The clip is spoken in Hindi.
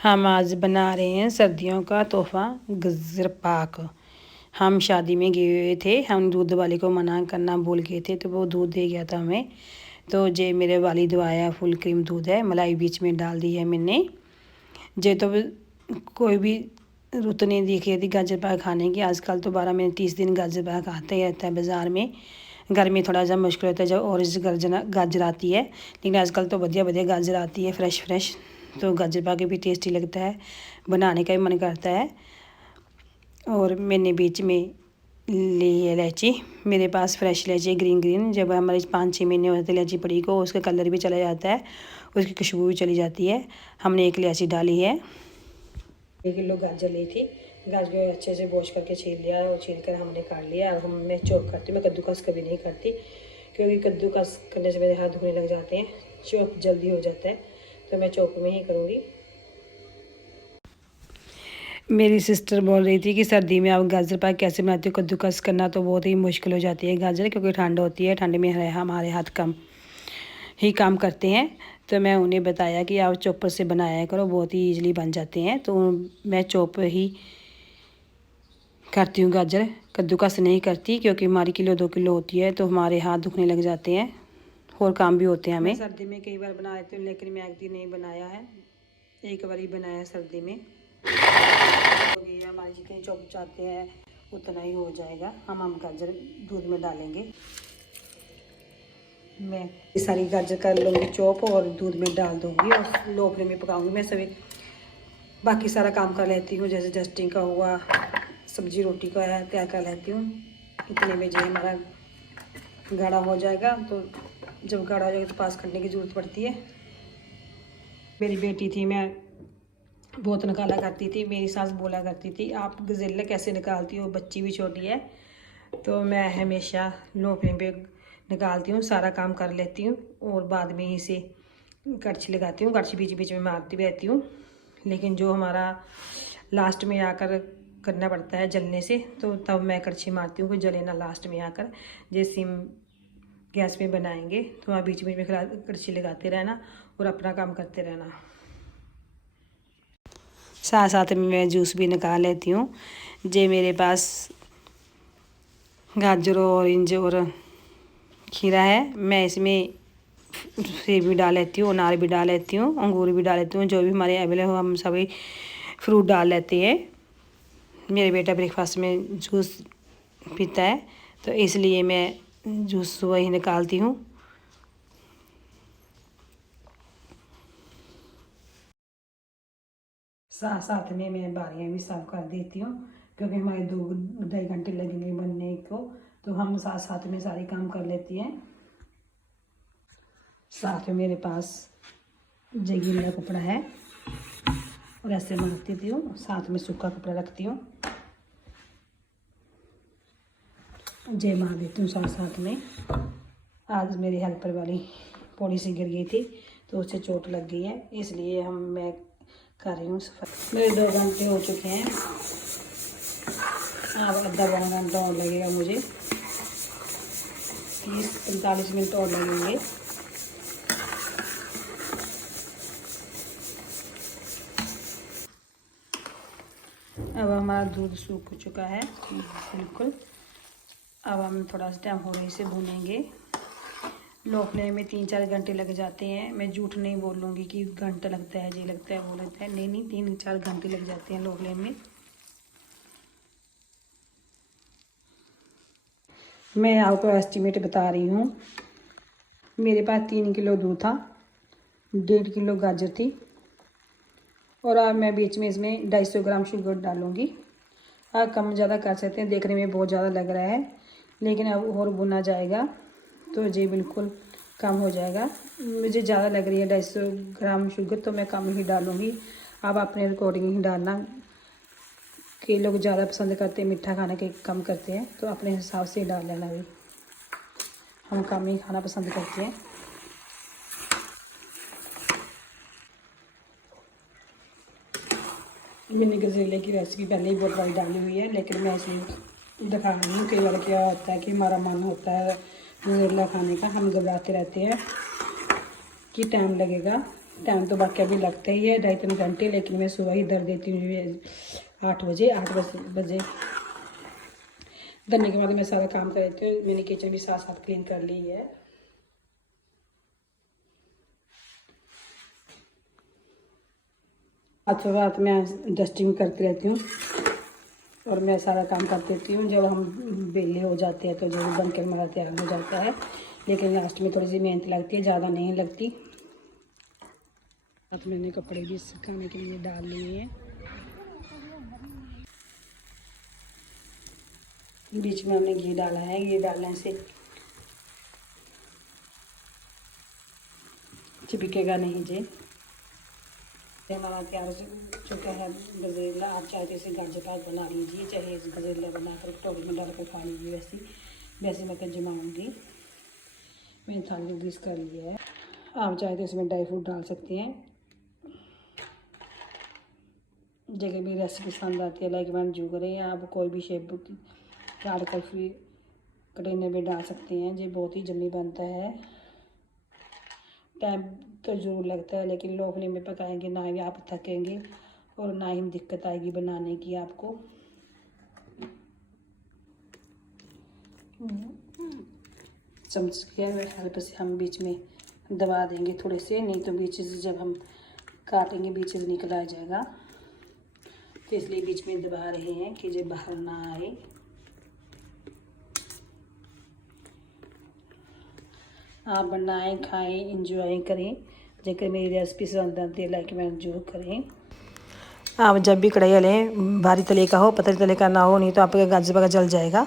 हम आज बना रहे हैं सर्दियों का तोहफ़ा गज़र पाक। हम शादी में गए हुए थे, हम दूध वाले को मना करना भूल गए थे, तो वो दूध दे गया था हमें। तो जे मेरे वालिद आया, फुल क्रीम दूध है, मलाई बीच में डाल दी है मैंने। जे तो कोई भी रुत नहीं दिखी थी गाजर पाक खाने की। आजकल तो 12 महीने 30 दिन गाजर पाक आते ही रहता है बाज़ार में। गर्मी थोड़ा सा मुश्किल होता है जब ऑरेंज गाजर आती है, लेकिन आजकल तो बढ़िया बढ़िया गाजर आती है, फ्रेश फ्रेश। तो गाजर पाक भी टेस्टी लगता है, बनाने का भी मन करता है। और मैंने बीच में ली है इलायची, मेरे पास फ्रेश इलायची ग्रीन ग्रीन। जब हमारे 5-6 महीने होते इलायची पड़ी को, उसका कलर भी चला जाता है, उसकी खुशबू भी चली जाती है। हमने एक इलायची डाली है। 1 किलो गाजर ली थी, गाजर को अच्छे से वॉश करके छील लिया और छील कर हमने काट लिया। अब मैं चॉप करती हूँ, मैं कद्दूकस कभी नहीं करती, क्योंकि कद्दूकस करने से मेरे हाथ दुखने लग जाते हैं। चॉप जल्दी हो जाता है, तो मैं चॉप में ही करूँगी। मेरी सिस्टर बोल रही थी कि सर्दी में आप गाजर पाक कैसे बनाते हो, कद्दूकस करना तो बहुत ही मुश्किल हो जाती है गाजर, क्योंकि ठंड होती है, ठंड में हमारे हाथ कम ही काम करते हैं। तो मैं उन्हें बताया कि आप चॉपर से बनाया करो, बहुत ही ईजिली बन जाते हैं। तो मैं चॉप ही करती हूँ गाजर, कद्दूकस नहीं करती, क्योंकि हमारी किलो 2 किलो होती है, तो हमारे हाथ दुखने लग जाते हैं और काम भी होते हैं हमें। सर्दी में कई बार बना लेती हूँ, लेकिन मैं एक दिन नहीं बनाया है, एक बार ही बनाया सर्दी में। हमारी जितनी चॉप चाहते हैं उतना ही हो जाएगा। हम गाजर दूध में डालेंगे। मैं सारी गाजर कर लूँगी चॉप और दूध में डाल दूँगी और लो फ्लेम में पकाऊँगी। मैं सभी बाकी सारा काम कर लेती हूँ, जैसे डस्टिंग का हुआ, सब्जी रोटी का है, तैयार कर लेती हूँ। इतने में जो हमारा गाढ़ा हो जाएगा, तो जब गाढ़ा हो जाएगा तो पास करने की ज़रूरत पड़ती है। मेरी बेटी थी, मैं बहुत निकाला करती थी, मेरी सास बोला करती थी आप गज़रेला कैसे निकालती हो, बच्ची भी छोटी है। तो मैं हमेशा लो फ्लेम पे निकालती हूँ, सारा काम कर लेती हूँ और बाद में ही से कड़छी लगाती हूँ। कड़छी बीच बीच में मारती भी रहती हूँ, लेकिन जो हमारा लास्ट में आकर करना पड़ता है जलने से, तो तब मैं कड़छी मारती हूँ कि जले ना लास्ट में आकर। जैसे सिम गैस में बनाएंगे तो वहाँ बीच बीच में कड़छी लगाते रहना और अपना काम करते रहना। साथ साथ में मैं जूस भी निकाल लेती हूँ। जे मेरे पास गाजर ऑरेंज और खीरा है, मैं इसमें सेब भी डाल लेती हूँ, अनार भी डाल लेती हूँ, अंगूर भी डाल लेती हूँ। जो भी हमारे अवेलेबल हो हम सभी फ्रूट डाल लेते हैं। मेरे बेटा ब्रेकफास्ट में जूस पीता है, तो इसलिए मैं जूस वही निकालती हूँ। साथ साथ में मैं बारियाँ भी साफ कर देती हूँ, क्योंकि हमारे 2-2.5 घंटे लगेंगे बनने को, तो हम साथ साथ में सारे काम कर लेती हैं। साथ में मेरे पास गीला कपड़ा है और ऐसे बनाती हूँ, साथ में सूखा कपड़ा रखती हूँ। जय मार देती हूँ साथ साथ में। आज मेरी हेल्पर वाली पौड़ी से गिर गई थी, तो उससे चोट लग गई है, इसलिए मैं कर रही हूँ सफाई। मेरे 2 घंटे हो चुके हैं, अब आधा पौना घंटा और लगेगा मुझे, 30-45 मिनट और लगेंगे। अब हमारा दूध सूख चुका है बिल्कुल। अब हम थोड़ा सा टाइम हो रही से भूनेंगे। लो फ्लेम में 3-4 घंटे लग जाते हैं। मैं झूठ नहीं बोलूँगी कि घंटा लगता है, जी लगता है, वो लगता है, नहीं 3-4 घंटे लग जाते हैं लो फ्लेम में। मैं आपको एस्टिमेट बता रही हूँ। मेरे पास 3 किलो दूध था, 1.5 किलो गाजर थी, और अब मैं बीच में इसमें 250 ग्राम शुगर डालूँगी। आप कम ज़्यादा कर सकते हैं, देखने में बहुत ज़्यादा लग रहा है, लेकिन अब और भुना जाएगा तो जी बिल्कुल कम हो जाएगा। मुझे ज़्यादा लग रही है 250 ग्राम शुगर, तो मैं कम ही डालूँगी। आप अपने अकॉर्डिंग ही डालना। कई लोग ज़्यादा पसंद करते हैं मीठा खाना, के कम करते हैं, तो अपने हिसाब से डाल लेना भी। हम कम ही खाना पसंद करते हैं। मैंने गजरेले की रेसिपी पहले ही बहुत बारी डाली हुई है, लेकिन मैं इसमें दिखा रही हूँ। कई बार क्या होता है कि हमारा मन होता है गजरेला खाने का, हम घबराते रहते हैं कि टाइम लगेगा, टाइम तो बाकी अभी लगता ही है 2.5-3 घंटे, लेकिन मैं सुबह ही दर देती हूँ 8 बजे धरने के बाद मैं सारा काम कर लेती हूँ। मैंने किचन भी साथ साथ क्लीन कर ली है। आज रात में डस्टिंग करती रहती हूँ और मैं सारा काम कर देती हूँ। जब हम बेले हो जाते हैं तो जब बनकर हमारा तैयार हो जाता है, लेकिन लास्ट में थोड़ी सी मेहनत लगती है, ज़्यादा नहीं लगती। साथ मैंने कपड़े भी सुखाने के लिए डाल लिए हैं। बीच में हमने घी डाला है। घी डालने से चिपकेगा नहीं जी। हमारा तैयार हो चुका है गजरेला। आप चाहे तो इसे गाजर पाक बना लीजिए, चाहे इस गजरेला बनाकर कटोरी में डालकर खा लीजिए। वैसे मैं तो जमाऊँगी। मैंने थाली ग्रीस कर लिया है। आप चाहे तो इसमें ड्राई फ्रूट डाल सकते हैं। जगह मेरी रेसिपी पसंद आती है, लाइक मैंने जो करें, आप कोई भी शेप काट कर फिर कंटेनर में डाल सकते हैं। ये बहुत ही जम्मी बनता है। टाइम तो ज़रूर लगता है, लेकिन लो फ्लेम में पकाएंगे ना ही आप थकेंगे और ना ही दिक्कत आएगी बनाने की आपको। चम्मच के हेल्प से हम बीच में दबा देंगे थोड़े से, नहीं तो बीच से जब हम काटेंगे बीच से निकल आ जाएगा। तो इसलिए बीच में दबा रहे हैं कि जब बाहर ना आए। आप बनाएं, खाएं, इंजॉय करें। जेकर मेरी रेसिपी पसंद आती है लाइक मैं जरूर करें। आप जब भी कढ़ाई लें भारी तले का हो, पतले तले का ना हो, नहीं तो आपका गाजर जल जाएगा।